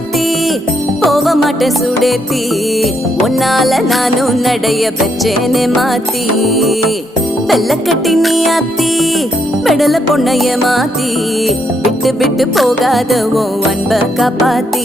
மாத்தி போக மாட்டேன் சுடேத்தி உன்னால நானும் நடைய பெற்றேனே மாத்தி வெள்ள கட்டி நீ ஆத்தி பெடல பொண்ணைய மாத்தி விட்டு விட்டு போகாத உன் அன்ப காப்பாத்தி